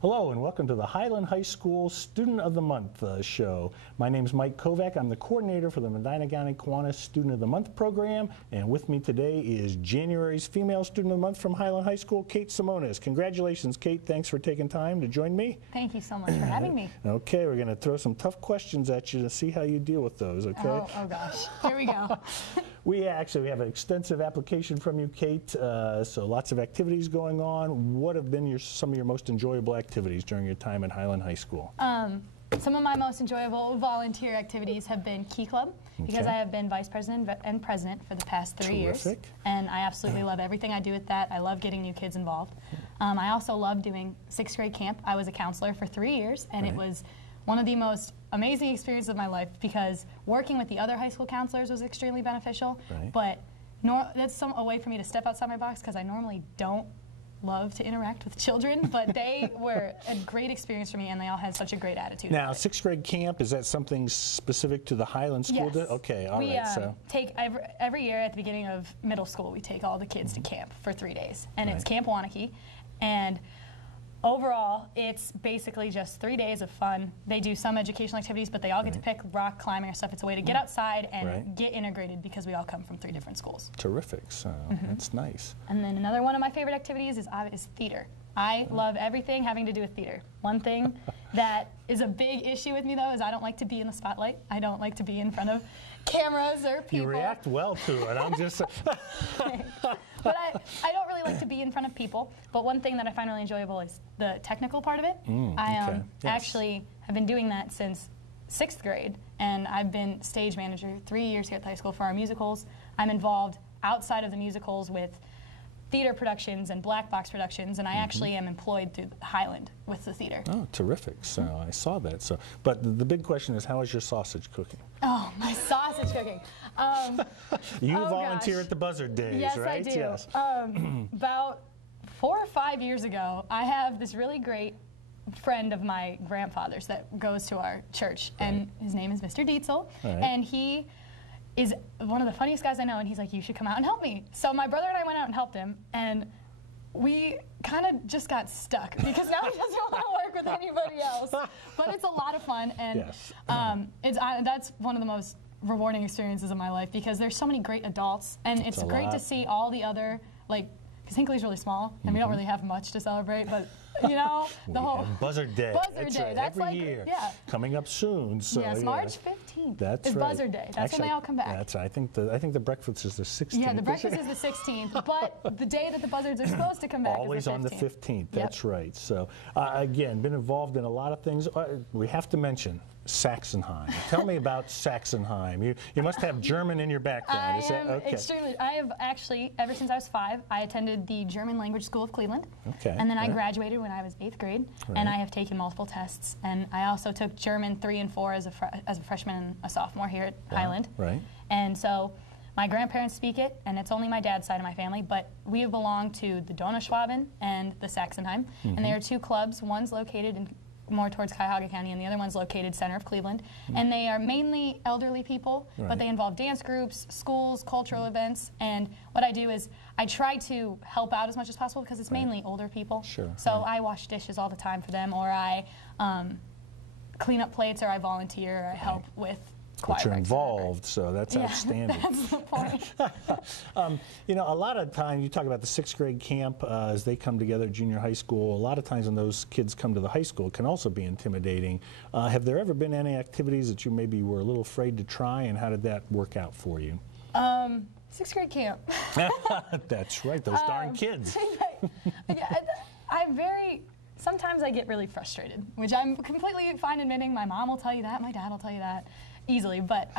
Hello and welcome to the Highland High School Student of the Month show. My name is Mike Kovack. I'm the coordinator for the Medina-County-Kiwanis Student of the Month program, and with me today is January's Female Student of the Month from Highland High School, Kate Simonis. Congratulations, Kate. Thanks for taking time to join me. Thank you so much for having me. Okay, we're going to throw some tough questions at you to see how you deal with those, okay? Oh gosh. Here we go. We have an extensive application from you, Kate, so lots of activities going on. What have been some of your most enjoyable activities during your time at Highland High School? Some of my most enjoyable volunteer activities have been Key Club, because I have been vice president and president for the past 3 years. And I absolutely love everything I do with that. I love getting new kids involved. I also love doing 6th grade camp. I was a counselor for 3 years, and it was one of the most amazing experiences of my life, because working with the other high school counselors was extremely beneficial. But that's a way for me to step outside my box, because I normally don't love to interact with children, but they were a great experience for me, and they all had such a great attitude. Now, 6th grade camp, is that something specific to the Highland School? Yes. Okay, all right. We take every year at the beginning of middle school, we take all the kids to camp for 3 days, and it's Camp Wanakee, and overall, it's basically just 3 days of fun. They do some educational activities, but they all get to pick rock climbing or stuff. It's a way to get outside and get integrated, because we all come from 3 different schools. Terrific. So that's nice. And then another one of my favorite activities is theater. I love everything having to do with theater. One thing that is a big issue with me, though, is I don't like to be in the spotlight. I don't like to be in front of cameras or people. You react well to it. I'm just... But I don't really like to be in front of people. But one thing that I find really enjoyable is the technical part of it. I actually have been doing that since 6th grade, and I've been stage manager 3 years here at the high school for our musicals. I'm involved outside of the musicals with theater productions and black box productions, and I actually am employed through Highland with the theater. Oh, terrific. So I saw that. So, but the big question is, how is your sausage cooking? Oh, my sausage cooking. You volunteer at the Buzzard Days, yes, right? I do. Yes, About 4 or 5 years ago, I have this really great friend of my grandfather's that goes to our church, and his name is Mr. Dietzel, and he is one of the funniest guys I know, and he's like, you should come out and help me. So my brother and I went out and helped him, and we kind of just got stuck, because now he doesn't want to work with anybody else. But it's a lot of fun, and that's one of the most rewarding experiences of my life, because there's so many great adults, and it's great to see all the other, like, because Hinckley's really small, and we don't really have much to celebrate, but you know, the whole Buzzard Day. That's every like, year. Coming up soon. So yes, March 15th. That's is Buzzard Day. That's when they all come back. That's right. I think the breakfast is the 16th. Yeah, the breakfast is the 16th, but the day that the buzzards are supposed to come back always is the 15th. On the 15th. That's right. So again, been involved in a lot of things. We have to mention Saxonheim. Tell me about Saxonheim. You must have German in your background. Is that okay? Extremely. I have actually, ever since I was 5, I attended the German Language School of Cleveland. Okay. And then I graduated when I was 8th grade, and I have taken multiple tests. And I also took German 3 and 4 as a freshman and a sophomore here at Highland. And so my grandparents speak it, and it's only my dad's side of my family, but we belong to the Donauschwaben and the Saxonheim, and they are 2 clubs. One's located in more towards Cuyahoga County, and the other one's located center of Cleveland. And they are mainly elderly people, but they involve dance groups, schools, cultural events. And what I do is I try to help out as much as possible, because it's mainly older people. So I wash dishes all the time for them, or I clean up plates, or I volunteer, or I help with choir. But you're involved, so that's outstanding. That's the point. You know, a lot of times, you talk about the 6th grade camp as they come together at junior high school. A lot of times when those kids come to the high school, it can also be intimidating. Have there ever been any activities that you maybe were a little afraid to try, and how did that work out for you? 6th grade camp. That's right, those darn kids. Sometimes I get really frustrated, which I'm completely fine admitting. My mom will tell you that, my dad will tell you that easily, but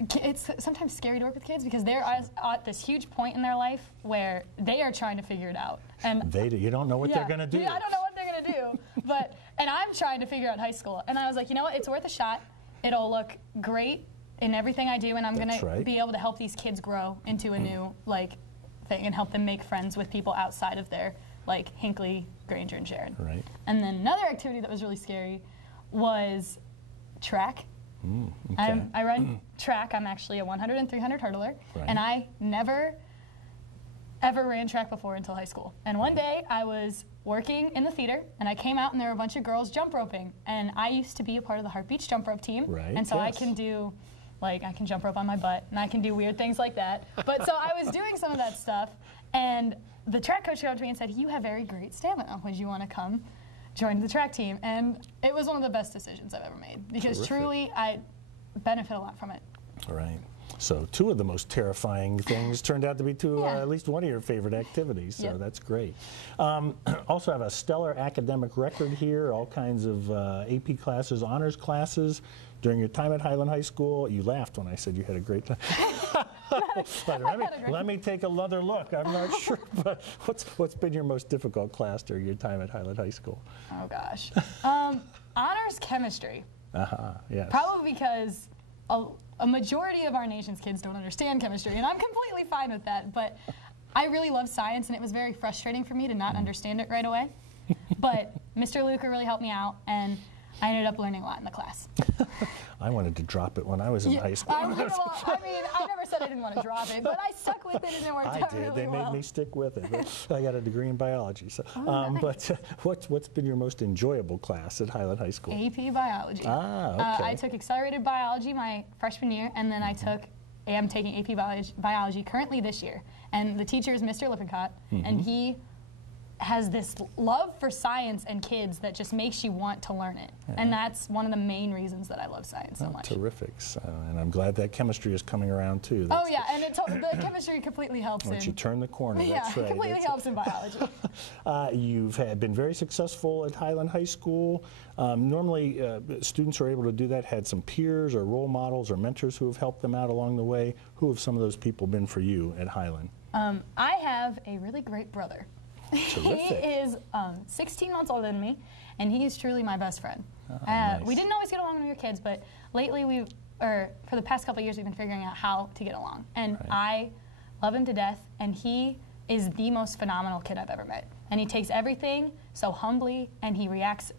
it's sometimes scary to work with kids, because they're at this huge point in their life where they are trying to figure it out. And you don't know what they're going to do. Yeah, I don't know what they're going to do, and I'm trying to figure out high school. And I was like, you know what, it's worth a shot. It'll look great in everything I do, and I'm going to be able to help these kids grow into a new thing, and help them make friends with people outside of their Hinckley, Granger, and Sharon. And then another activity that was really scary was track. I run track. I'm actually a 100 and 300 hurdler, and I never ever ran track before until high school. And one day I was working in the theater and I came out and there were a bunch of girls jump roping. And I used to be a part of the Heart Beach jump rope team. Right. And so I can do, like, I can jump rope on my butt and I can do weird things like that. But so I was doing some of that stuff and the track coach came up to me and said, "You have very great stamina. Would you want to come join the track team?" And it was one of the best decisions I've ever made because truly I benefit a lot from it. All right. So two of the most terrifying things turned out to be at least one of your favorite activities, so that's great. Also have a stellar academic record here, all kinds of AP classes, honors classes. During your time at Highland High School, you laughed when I said you had a great time. Let me take another look. I'm not sure, but what's been your most difficult class during your time at Highland High School? Oh gosh. Honors chemistry. Yes. Probably because a majority of our nation's kids don't understand chemistry, and I'm completely fine with that, but I really love science, and it was very frustrating for me to not understand it right away. But Mr. Luker really helped me out, and I ended up learning a lot in the class. I wanted to drop it when I was in high school. I mean, I never said I didn't want to drop it, but I stuck with it and it worked out really well. They made me stick with it. I got a degree in biology. So, nice. But what's been your most enjoyable class at Highland High School? AP biology. Okay. I took accelerated biology my freshman year, and then I am taking AP biology currently this year. And the teacher is Mr. Lippincott, and he has this love for science and kids that just makes you want to learn it. And that's one of the main reasons that I love science so much. Terrific. And I'm glad that chemistry is coming around too. That's and the chemistry completely helps once you turn the corner, that's right. It completely helps in biology. You've been very successful at Highland High School. Normally, students are able to do that, had some peers or role models or mentors who have helped them out along the way. Who have some of those people been for you at Highland? I have a really great brother. Terrific. He is 16 months older than me, and he is truly my best friend. Nice. We didn't always get along when we were kids, but lately for the past couple of years, we've been figuring out how to get along. And I love him to death, and he is the most phenomenal kid I've ever met. And he takes everything so humbly, and he reacts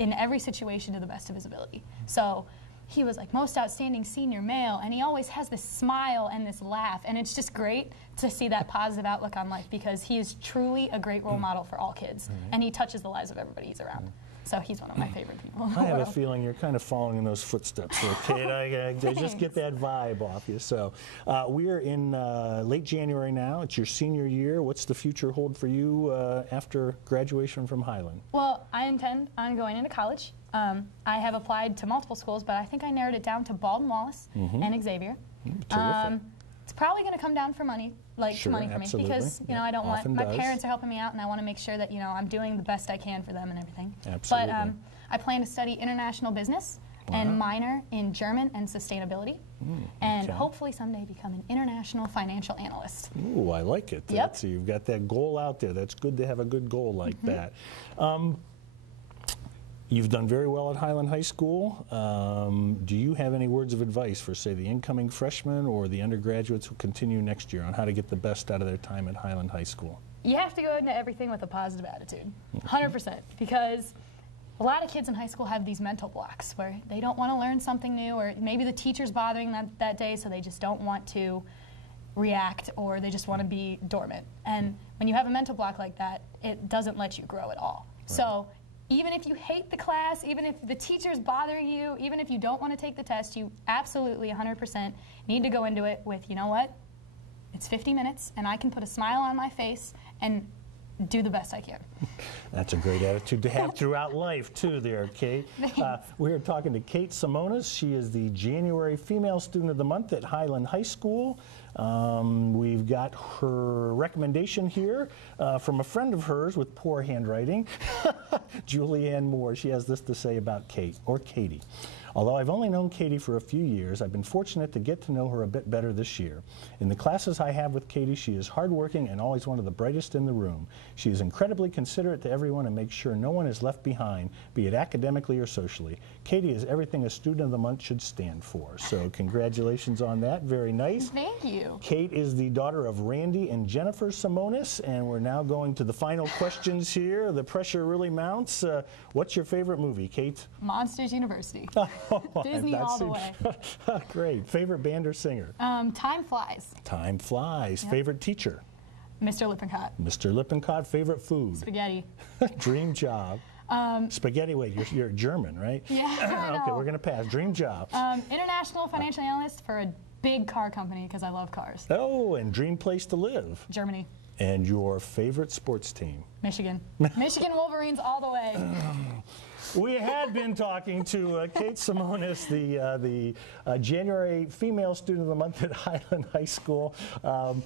in every situation to the best of his ability. So he was like most outstanding senior male, and he always has this smile and this laugh, and it's just great to see that positive outlook on life because he is truly a great role model for all kids, and he touches the lives of everybody he's around. So he's one of my favorite people. I have a feeling you're kind of following in those footsteps, Kate. I just get that vibe off you. So we're in late January now. It's your senior year. What's the future hold for you after graduation from Highland? Well, I intend on going into college. I have applied to multiple schools, but I think I narrowed it down to Baldwin Wallace and Xavier. Terrific. It's probably going to come down for money, money for me, because I don't want my parents are helping me out, and I want to make sure that I'm doing the best I can for them and everything. Absolutely. But I plan to study international business and minor in German and sustainability, and hopefully someday become an international financial analyst. Ooh, I like it. Yep. So you've got that goal out there. That's good to have a good goal like that. You've done very well at Highland High School. Do you have any words of advice for, say, the incoming freshmen or the undergraduates who continue next year on how to get the best out of their time at Highland High School? You have to go into everything with a positive attitude, 100%, because a lot of kids in high school have these mental blocks where they don't want to learn something new, or maybe the teacher's bothering them that day, so they just don't want to react, or they just want to be dormant. And when you have a mental block like that, it doesn't let you grow at all. Right. So even if you hate the class, even if the teacher's bothering you, even if you don't want to take the test, you absolutely 100% need to go into it with, you know what, it's 50 minutes and I can put a smile on my face and do the best I can. That's a great attitude to have throughout life, too, there, Kate. We are talking to Kate Simonis. She is the January Female Student of the Month at Highland High School. We've got her recommendation here from a friend of hers with poor handwriting, Julianne Moore. She has this to say about Kate, or Katie. Although I've only known Katie for a few years, I've been fortunate to get to know her a bit better this year. In the classes I have with Katie, she is hardworking and always one of the brightest in the room. She is incredibly considerate to everyone and makes sure no one is left behind, be it academically or socially. Katie is everything a Student of the Month should stand for. So congratulations on that. Very nice. Thank you. Kate is the daughter of Randy and Jennifer Simonis, and we're now going to the final questions here. The pressure really mounts. What's your favorite movie, Kate? Monsters University. Disney all the way. Great. Favorite band or singer? Time Flies. Time Flies. Yep. Favorite teacher? Mr. Lippincott. Mr. Lippincott, favorite food? Spaghetti. Dream job. Spaghetti, wait, you're German, right? Yeah, Okay, we're going to pass. Dream job. International financial analyst for a big car company because I love cars. Oh, and dream place to live? Germany. And your favorite sports team? Michigan. Michigan Wolverines all the way. We had been talking to Kate Simonis, the January Female Student of the Month at Highland High School, and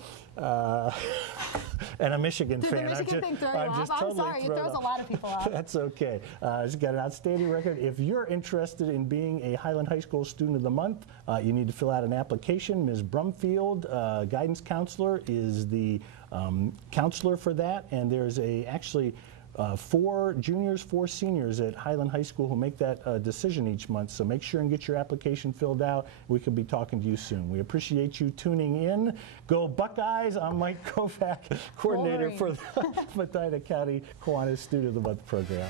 a Michigan Did fan. the Michigan thing throw you off? I'm Totally sorry, it throws a lot of people off. That's okay. She's got an outstanding record. If you're interested in being a Highland High School Student of the Month, you need to fill out an application. Ms. Brumfield, guidance counselor, is the counselor for that, and there's actually 4 juniors, 4 seniors at Highland High School who make that decision each month. So make sure and get your application filled out. We could be talking to you soon. We appreciate you tuning in. Go Buckeyes! I'm Mike Kovack, coordinator for the Medina County Kiwanis Student of the Month program.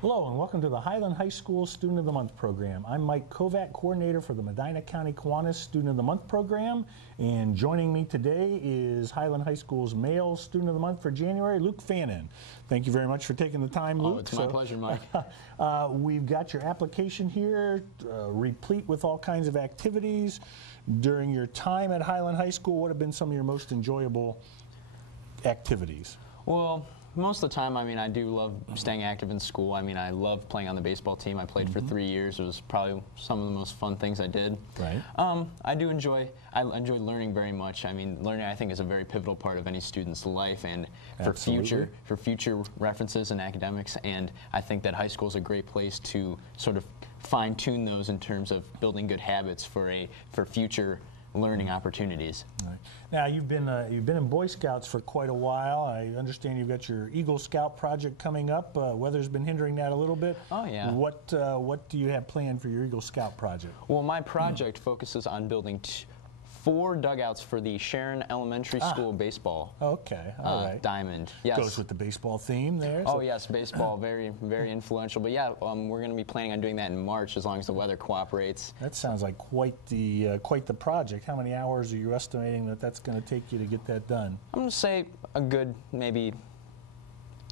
Hello and welcome to the Highland High School Student of the Month program. I'm Mike Kovack, coordinator for the Medina County Kiwanis Student of the Month program, and joining me today is Highland High School's Male Student of the Month for January, Luke Fannin. Thank you very much for taking the time, Luke. Oh, it's my pleasure, Mike. We've got your application here, replete with all kinds of activities. During your time at Highland High School, what have been some of your most enjoyable activities? Well, most of the time, I mean, I do love staying active in school. I mean, I love playing on the baseball team. I played for 3 years. It was probably some of the most fun things I did. Right. I enjoy learning very much. I mean, learning, I think, is a very pivotal part of any student's life, and for future references in academics. And I think that high school is a great place to sort of fine-tune those in terms of building good habits for future learning opportunities. Right. Now you've been in Boy Scouts for quite a while. I understand you've got your Eagle Scout project coming up. Weather's been hindering that a little bit. Oh yeah. What do you have planned for your Eagle Scout project? Well, my project focuses on building 4 dugouts for the Sharon Elementary School baseball. Okay, all right. Diamond. Yes. Goes with the baseball theme there. Oh yes, baseball, very very influential. But yeah, we're going to be planning on doing that in March as long as the weather cooperates. That sounds like quite the project. How many hours are you estimating that's going to take you to get that done? I'm going to say a good maybe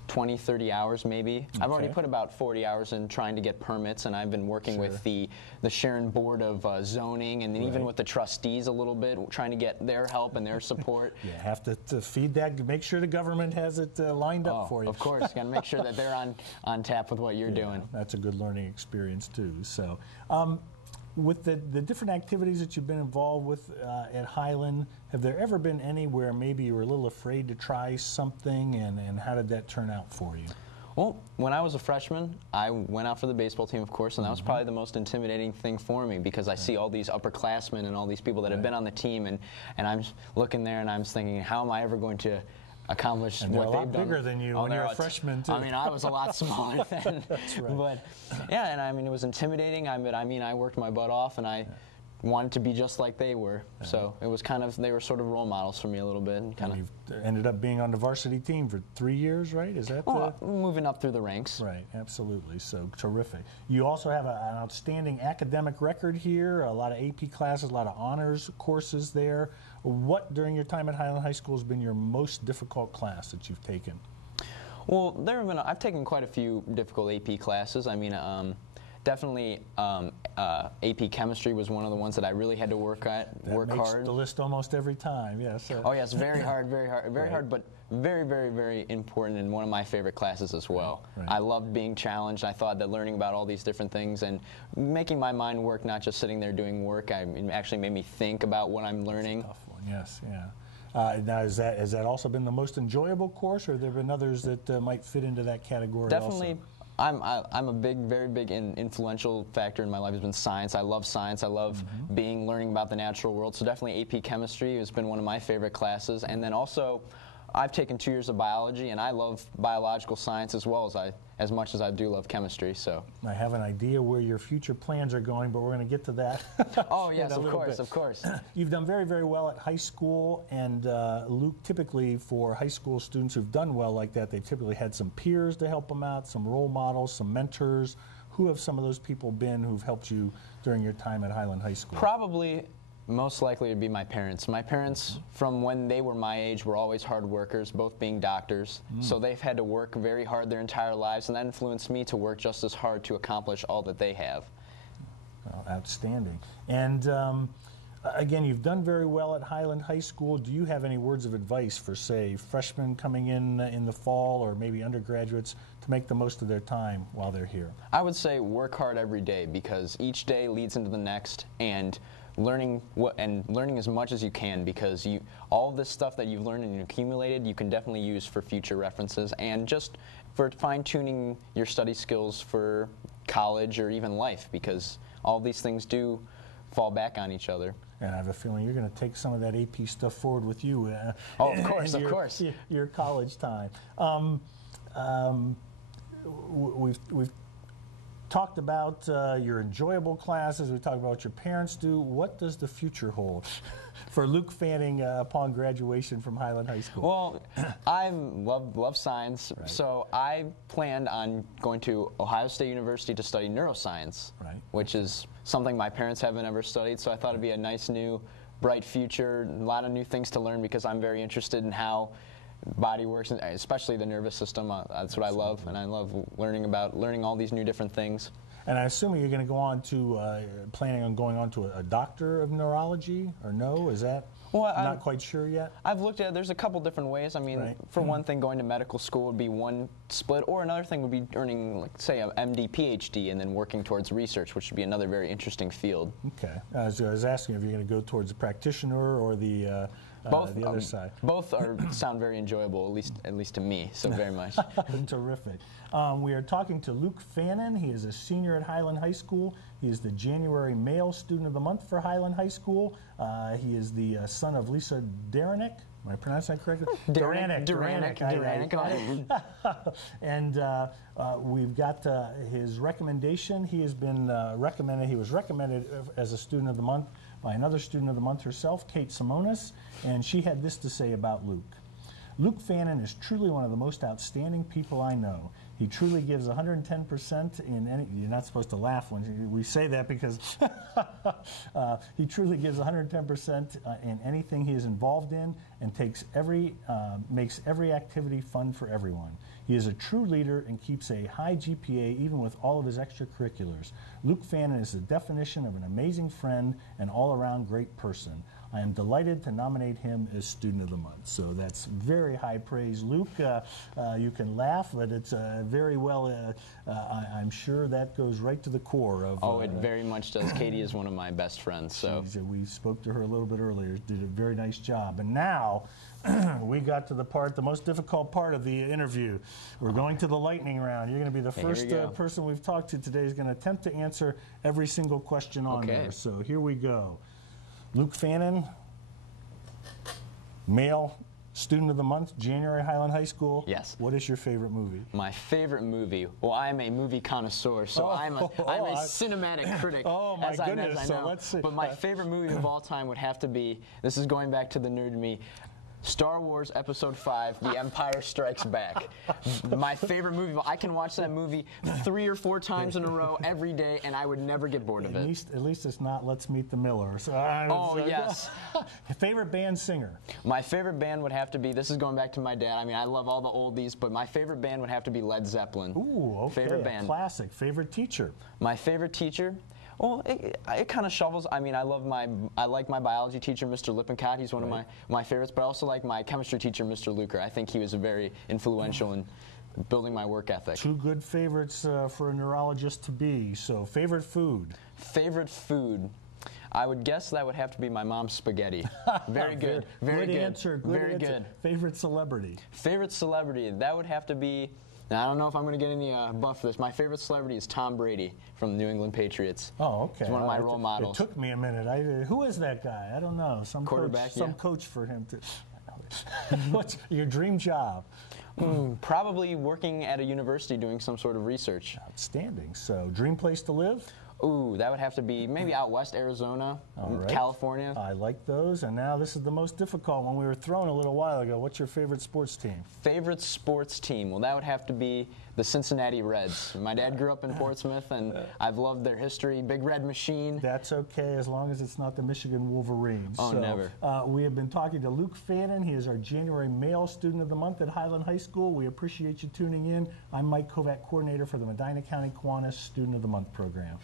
20, 30 hours maybe. Okay. I've already put about 40 hours in trying to get permits, and I've been working with the Sharon Board of Zoning, and then even with the trustees a little bit, trying to get their help and their support. You have to feed that, make sure the government has it lined up for you. Of course, got to make sure that they're on tap with what you're doing. That's a good learning experience too. So. With the different activities that you've been involved with at Highland, have there ever been any where maybe you were a little afraid to try something, and how did that turn out for you? Well, when I was a freshman, I went out for the baseball team, of course, and that was probably the most intimidating thing for me because I see all these upperclassmen and all these people that have been on the team, and I'm looking there and I'm thinking, how am I ever going to accomplish and what they've done? They're a lot bigger than you when you're a freshman, too. I mean, I was a lot smaller then. That's right. But, yeah, and I mean, it was intimidating. I mean, I worked my butt off, and I wanted to be just like they were. So it was kind of, they were sort of role models for me a little bit. And you've ended up being on the varsity team for 3 years, right? Is that moving up through the ranks. Right, absolutely. So terrific. You also have an outstanding academic record here, a lot of AP classes, a lot of honors courses there. What, during your time at Highland High School, has been your most difficult class that you've taken? Well, I've taken quite a few difficult AP classes. I mean, definitely AP Chemistry was one of the ones that I really had to work hard. That makes the list almost every time, yes. Oh yes, very hard, very hard, but very, very, very important and one of my favorite classes as well. Right. I loved being challenged. I thought that learning about all these different things and making my mind work, not just sitting there doing work, it actually made me think about what I'm learning. That's a tough one, yes, yeah. Now, has that also been the most enjoyable course, or have there been others that might fit into that category? Definitely. Also? I'm a very big influential factor in my life has been science. I love science. I love learning about the natural world. So definitely AP Chemistry has been one of my favorite classes. And then also, I've taken 2 years of biology, and I love biological science as well as much as I do love chemistry. So I have an idea where your future plans are going, but we're going to get to that. Oh yes, of course. You've done very, very well at high school, and Luke, typically for high school students who've done well like that, they've typically had some peers to help them out, some role models, some mentors who have some of those people been who've helped you during your time at Highland High School? Probably most likely to be my parents. My parents, from when they were my age, were always hard workers, both being doctors. So they've had to work very hard their entire lives, and that influenced me to work just as hard to accomplish all that they have. Oh, outstanding. And again, you've done very well at Highland High School. Do you have any words of advice for, say, freshmen coming in the fall, or maybe undergraduates, to make the most of their time while they're here? I would say work hard every day, because each day leads into the next, and learning as much as you can, because all this stuff that you've learned and accumulated, you can definitely use for future references and just for fine-tuning your study skills for college or even life, because all these things do fall back on each other. And I have a feeling you're going to take some of that AP stuff forward with you. Oh, of course, of course. Your college time. We've talked about your enjoyable classes. We talked about what your parents do. What does the future hold for Luke Fanning upon graduation from Highland High School? Well, I love science, right. So I planned on going to Ohio State University to study neuroscience, right, which is something my parents haven't ever studied, so I thought it'd be a nice new bright future, a lot of new things to learn, because I'm very interested in how body works, especially the nervous system. That's what I love, and I love learning all these new different things. And I assume you're going to go on to, planning on going on to a doctor of neurology, or no? Is that not quite sure yet? I've looked at it. There's a couple different ways. I mean, for one thing, going to medical school would be one split, or another thing would be earning, like, say, an MD, PhD, and then working towards research, which would be another very interesting field. Okay. I was asking if you're going to go towards the practitioner or the other side. Both sound very enjoyable, at least to me, so very much. Terrific. We are talking to Luke Fannin. He is a senior at Highland High School. He is the January Male Student of the Month for Highland High School. He is the son of Lisa Daranek. Am I pronouncing that correctly? Daranek. And we've got his recommendation. He has been recommended. He was recommended as a Student of the Month by another Student of the Month herself, Kate Simonis, and she had this to say about Luke. Luke Fannin is truly one of the most outstanding people I know. He truly gives 110% in any... You're not supposed to laugh when we say that, because he truly gives 110% in anything he is involved in, and makes every activity fun for everyone. He is a true leader and keeps a high GPA even with all of his extracurriculars. Luke Fannin is the definition of an amazing friend and all-around great person. I am delighted to nominate him as Student of the Month. So that's very high praise, Luke. You can laugh, but it's very well, I'm sure that goes right to the core of... Oh, it very much does. Katie is one of my best friends. So we spoke to her a little bit earlier, did a very nice job. And now, we got to the most difficult part of the interview. We're going to the lightning round. You're going to be the first person we've talked to today who's going to attempt to answer every single question on there. So here we go. Luke Fannin, Male Student of the Month, January, Highland High School. Yes. What is your favorite movie? My favorite movie? Well, I'm a movie connoisseur, so I'm a cinematic critic. Oh, my goodness. I know. So let's see. But my favorite movie of all time would have to be, this is going back to the nerd in me, Star Wars Episode 5, The Empire Strikes Back. My favorite movie. I can watch that movie 3 or 4 times in a row every day, and I would never get bored of it. At least it's not Let's Meet the Millers. Yes. Favorite band singer? My favorite band would have to be, this is going back to my dad. I mean, I love all the oldies, but my favorite band would have to be Led Zeppelin. Ooh, okay. Favorite band. Classic. Favorite teacher? My favorite teacher? Well, it kind of shovels. I mean, I like my biology teacher, Mr. Lippincott. He's one of my favorites, but I also like my chemistry teacher, Mr. Luker. I think he was very influential in building my work ethic. 2 good favorites for a neurologist to be. So, favorite food? Favorite food? I would guess that would have to be my mom's spaghetti. Very good. Very good. Answer. Very good. Favorite celebrity? Favorite celebrity? That would have to be... Now, I don't know if I'm going to get any buff for this. My favorite celebrity is Tom Brady from the New England Patriots. Oh, okay. He's one of my role models. It took me a minute. Who is that guy? I don't know. Some quarterback, coach for him to... What's your dream job? Probably working at a university doing some sort of research. Outstanding. So, dream place to live? Ooh, that would have to be maybe out west, Arizona, California. I like those. And now this is the most difficult one. We were thrown a little while ago. What's your favorite sports team? Favorite sports team? Well, that would have to be the Cincinnati Reds. My dad grew up in Portsmouth, and I've loved their history. Big Red Machine. That's okay, as long as it's not the Michigan Wolverines. Oh, so, never. We have been talking to Luke Fannin. He is our January Male Student of the Month at Highland High School. We appreciate you tuning in. I'm Mike Kovack, coordinator for the Medina County Kiwanis Student of the Month program.